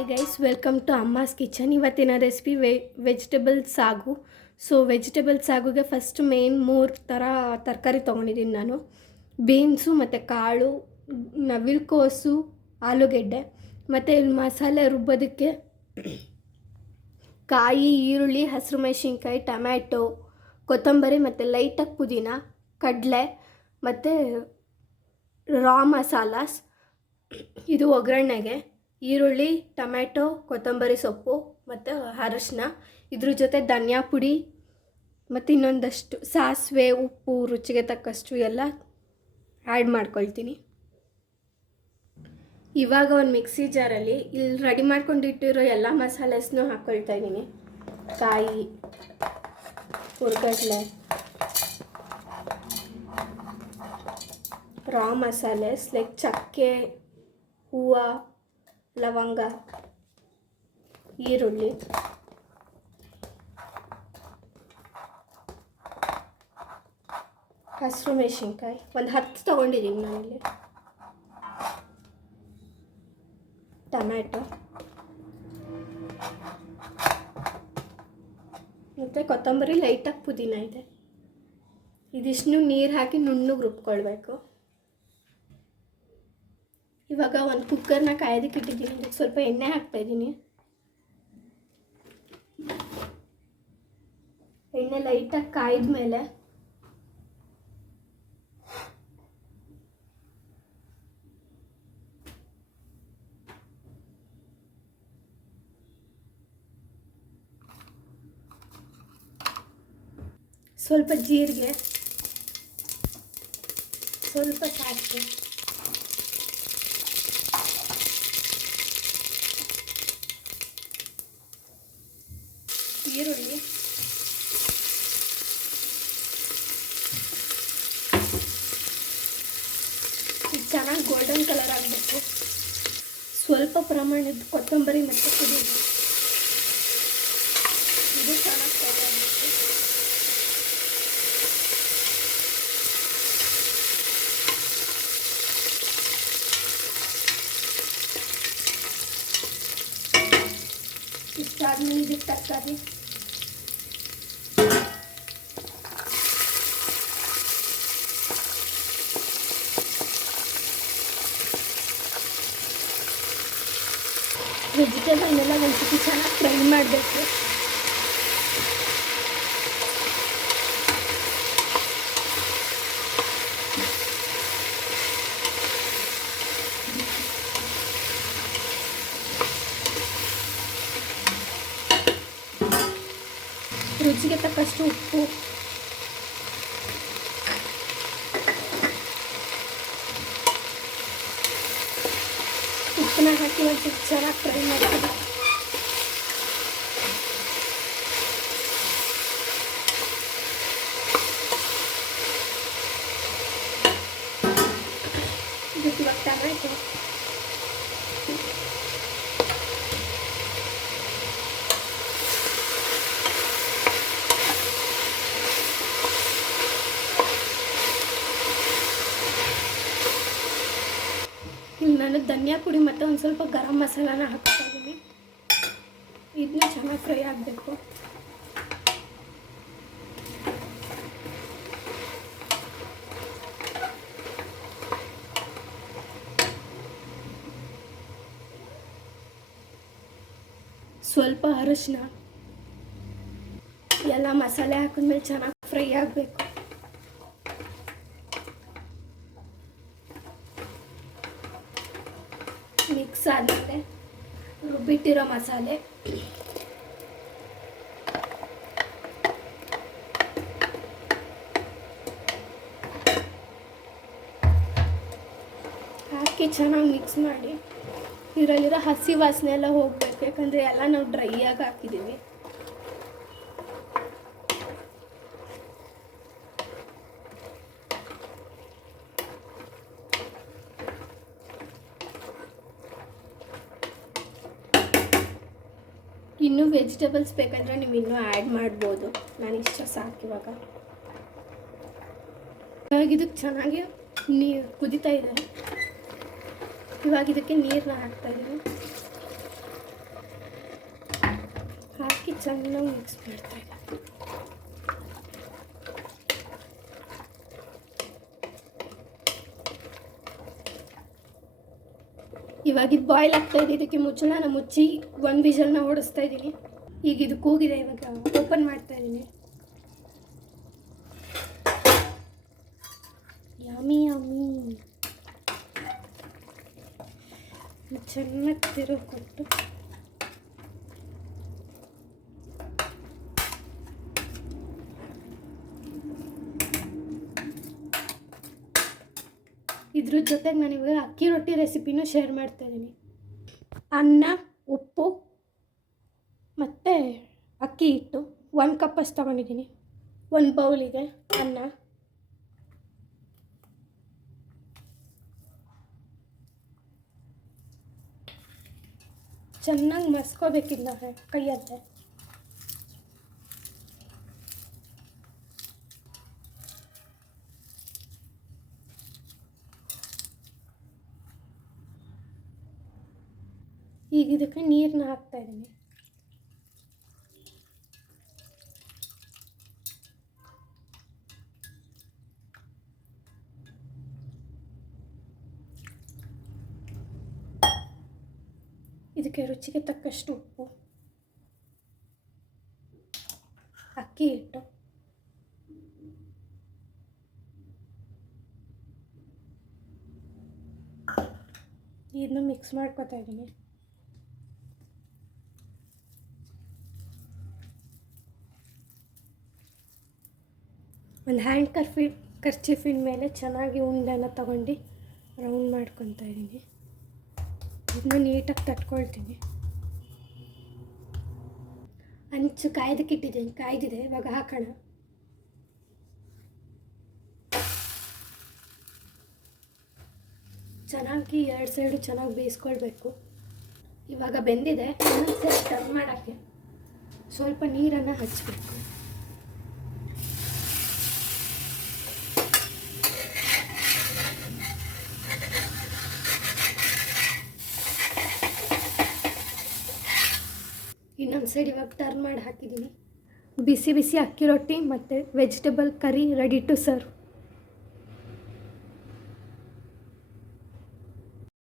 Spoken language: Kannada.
Hi guys, welcome to Amma's kitchen. ಇವತ್ತಿನ recipe vegetable sagu. So vegetable ಸಾಗುಗೆ ಫಸ್ಟ್ ಮೇನ್ 3 ಥರ ತರಕಾರಿ ತೊಗೊಂಡಿದ್ದೀನಿ ನಾನು. ಬೀನ್ಸು ಮತ್ತು ಕಾಳು, ನವಿಲುಕೋಸು, ಆಲೂಗೆಡ್ಡೆ. ಮತ್ತು ಇಲ್ಲಿ ಮಸಾಲೆ ರುಬ್ಬೋದಕ್ಕೆ ಕಾಯಿ, ಈರುಳ್ಳಿ, ಹಸಿರು ಮೆಣಸಿನ್ಕಾಯಿ, ಟೊಮ್ಯಾಟೊ, ಕೊತ್ತಂಬರಿ ಮತ್ತು ಲೈಟಾಗಿ ಪುದೀನ, ಕಡಲೆ ಮತ್ತು ರಾ ಮಸಾಲಾಸ್. ಇದು ಒಗ್ಗರಣೆಗೆ ಈರುಳ್ಳಿ, ಟೊಮ್ಯಾಟೊ, ಕೊತ್ತಂಬರಿ ಸೊಪ್ಪು ಮತ್ತು ಅರಶಿನ. ಇದ್ರ ಜೊತೆ ಧನಿಯಾ ಪುಡಿ ಮತ್ತು ಇನ್ನೊಂದಷ್ಟು ಸಾಸಿವೆ, ಉಪ್ಪು, ರುಚಿಗೆ ತಕ್ಕಷ್ಟು ಎಲ್ಲ ಆ್ಯಡ್ ಮಾಡ್ಕೊಳ್ತೀನಿ. ಇವಾಗ ಒಂದು ಮಿಕ್ಸಿ ಜಾರಲ್ಲಿ ಇಲ್ಲಿ ರೆಡಿ ಮಾಡ್ಕೊಂಡಿಟ್ಟಿರೋ ಎಲ್ಲ ಮಸಾಲೆಸ್ನೂ ಹಾಕ್ಕೊಳ್ತಾ ಇದ್ದೀನಿ. ಕಾಯಿ, ಹುರ್ಗಡ್ಲೆ, ರಾ ಮಸಾಲೆಸ್ ಲೈಕ್ ಚಕ್ಕೆ, ಹೂವು, ಲವಂಗ, ಈರುಳ್ಳಿ, ಹಸಿರು ಮೆಣಸಿನ್ಕಾಯಿ ಒಂದು 10 ತೊಗೊಂಡಿದ್ದೀನಿ ನಾನಿಲ್ಲಿ, ಟೊಮ್ಯಾಟೊ ಮತ್ತು ಕೊತ್ತಂಬರಿ, ಲೈಟಾಗಿ ಪುದೀನ ಇದೆ. ಇದಿಷ್ಟು ನೀರು ಹಾಕಿ ನುಣ್ಣಗೆ ರುಬ್ಕೊಳ್ಬೇಕು. ಇವಾಗ ಒಂದು ಕುಕ್ಕರ್ನ ಕಾಯೋದಕ್ಕೆ ಇಟ್ಟಿದ್ದೀನಿ. ಅದಕ್ಕೆ ಸ್ವಲ್ಪ ಎಣ್ಣೆ ಹಾಕ್ತಾಯಿದ್ದೀನಿ. ಎಣ್ಣೆ ಲೈಟಾಗಿ ಕಾಯ್ದ ಮೇಲೆ ಸ್ವಲ್ಪ ಜೀರಿಗೆ, ಸ್ವಲ್ಪ ಸಾಸಿವೆ, ಈರುಳ್ಳಿ, ಇದು ಚೆನ್ನಾಗಿ ಗೋಲ್ಡನ್ ಕಲರ್ ಆಗಬೇಕು. ಸ್ವಲ್ಪ ಪ್ರಮಾಣದ ಕೊತ್ತಂಬರಿ ಮತ್ತು ಪುದೀನ, ಇದು ಚೆನ್ನಾಗಿ ಫ್ರೈ ಆಗಬೇಕು. ಇಷ್ಟಾದ್ಮೇಲೆ ಇದಕ್ಕೆ ತರಕಾರಿ, ವೆಜಿಟೇಬಲ್ನೆಲ್ಲ ಒಂದ್ಸತಿ ಚೆನ್ನಾಗಿ ಫ್ರೈ ಮಾಡಬೇಕು. ರುಚಿಗೆ ತಕ್ಕಷ್ಟು ಉಪ್ಪು, ಉಪ್ಪನ್ನ ಹಾಕಿ ಒಂದು ಚೆನ್ನಾಗಿ ಫ್ರೈ ಮಾಡ್ತೀವಿ. ಇದಕ್ಕೆ ಇವಾಗ ಟೊಮ್ಯಾಟೊ, ಇಲ್ಲಿ ನಾನು ಧನಿಯಾ ಪುಡಿ ಮತ್ತು ಒಂದು ಸ್ವಲ್ಪ ಗರಂ ಮಸಾಲಾನ ಹಾಕ್ತಾ ಇದ್ದೀನಿ. ಇದನ್ನ ಚೆನ್ನಾಗಿ ಫ್ರೈ ಆಗಬೇಕು. ಸ್ವಲ್ಪ ಅರಶಿನ, ಎಲ್ಲ ಮಸಾಲೆ ಹಾಕಿದ್ಮೇಲೆ ಚೆನ್ನಾಗಿ ಫ್ರೈ ಆಗಬೇಕು. ಮಿಕ್ಸ್ ಆದಮೇಲೆ ರುಬ್ಬಿಟ್ಟಿರೋ ಮಸಾಲೆ, ಹಾಕಿ ಚೆನ್ನಾಗಿ ಮಿಕ್ಸ್ ಮಾಡಿ. ಇದರಲ್ಲಿರೋ ಹಸಿ ವಾಸನೆ ಎಲ್ಲ ಹೋಗಬೇಕು, ಯಾಕಂದರೆ ಎಲ್ಲ ನಾವು ಡ್ರೈಯಾಗಿ ಹಾಕಿದ್ದೀವಿ. ಇನ್ನೂ ವೆಜಿಟೇಬಲ್ಸ್ ಬೇಕಂದರೆ ನೀವು ಇನ್ನೂ ಆ್ಯಡ್ ಮಾಡ್ಬೋದು. ನಾನು ಇಷ್ಟ ಸಾಕು. ಇವಾಗ ಇದಕ್ಕೆ ಚೆನ್ನಾಗಿ ನೀರು ಕುದೀತಾ ಇದೆ. ಇವಾಗ ಇದಕ್ಕೆ ನೀರನ್ನ ಹಾಕ್ತಾಯಿದ್ದೀನಿ. ಹಾಕಿ ಚೆನ್ನಾಗಿ ಮಿಕ್ಸ್ ಮಾಡ್ತಾಯಿದ್ದೆ. ಇವಾಗ ಇದು ಬಾಯ್ಲ್ ಆಗ್ತಾಯಿದೆ. ಇದಕ್ಕೆ ಮುಚ್ಚಳನ ಮುಚ್ಚಿ 1 ವಿಷಲ್ನ ಓಡಿಸ್ತಾ ಇದ್ದೀನಿ. ಈಗ ಇದು ಕೂಗಿದೆ. ಇವಾಗ ಓಪನ್ ಮಾಡ್ತಾ ಇದ್ದೀನಿ. Yummy yummy. ಚೆನ್ನಾಗಿ ತಿರುಗಿ ಕೊಟ್ಟು ಇದ್ರ ಜೊತೆಗೆ ನಾನು ಇವಾಗ ಅಕ್ಕಿ ರೊಟ್ಟಿ ರೆಸಿಪಿನೂ ಶೇರ್ ಮಾಡ್ತಾಯಿದ್ದೀನಿ. ಅನ್ನ, ಉಪ್ಪು ಮತ್ತು ಅಕ್ಕಿ ಹಿಟ್ಟು 1 ಕಪ್ ಅಷ್ಟು ತೊಗೊಂಡಿದ್ದೀನಿ. 1 ಬೌಲಿಗೆ ಅನ್ನ, ಚೆನ್ನಾಗಿ ಮಸ್ಕೋಬೇಕಿಲ್ಲ ಕೈಯಲ್ಲೇ. ಈಗ ಇದಕ್ಕೆ ನೀರನ್ನ ಹಾಕ್ತಾಯಿದ್ದೀನಿ. ಇದಕ್ಕೆ ರುಚಿಗೆ ತಕ್ಕಷ್ಟು ಉಪ್ಪು, ಅಕ್ಕಿ ಹಿಟ್ಟು, ಇದನ್ನು ಮಿಕ್ಸ್ ಮಾಡ್ಕೊತಾ ಇದ್ದೀನಿ. ಒಂದು ಹ್ಯಾಂಡ್ ಕರ್ಚೀಫಿನ ಮೇಲೆ ಚೆನ್ನಾಗಿ ಉಂಡೆನ ತಗೊಂಡು ರೌಂಡ್ ಮಾಡ್ಕೊತಾ ಇದ್ದೀನಿ. ಇದನ್ನ ನೀಟಾಗಿ ತಟ್ಕೊಳ್ತೀನಿ. ಹಂಚು ಕಾಯ್ದಕ್ಕೆ ಇಟ್ಟಿದ್ದೀನಿ, ಕಾಯ್ದಿದೆ. ಇವಾಗ ಹಾಕೋಣ. ಚೆನ್ನಾಗಿ 2 ಸೈಡು ಚೆನ್ನಾಗಿ ಬೇಯಿಸ್ಕೊಳ್ಬೇಕು. ಇವಾಗ ಬೆಂದಿದೆ. ಇನ್ನೊಂದು ಸೈಡ್ ಟರ್ನ್ ಮಾಡೋಕ್ಕೆ ಸ್ವಲ್ಪ ನೀರನ್ನು ಹಚ್ಚಬೇಕು. ಇನ್ನೊಂದು ಸೈಡ್ ಇವಾಗ ಟರ್ನ್ ಮಾಡಿ ಹಾಕಿದ್ದೀನಿ. ಬಿಸಿ ಬಿಸಿ ಅಕ್ಕಿ ರೊಟ್ಟಿ ಮತ್ತು vegetable curry ready to serve.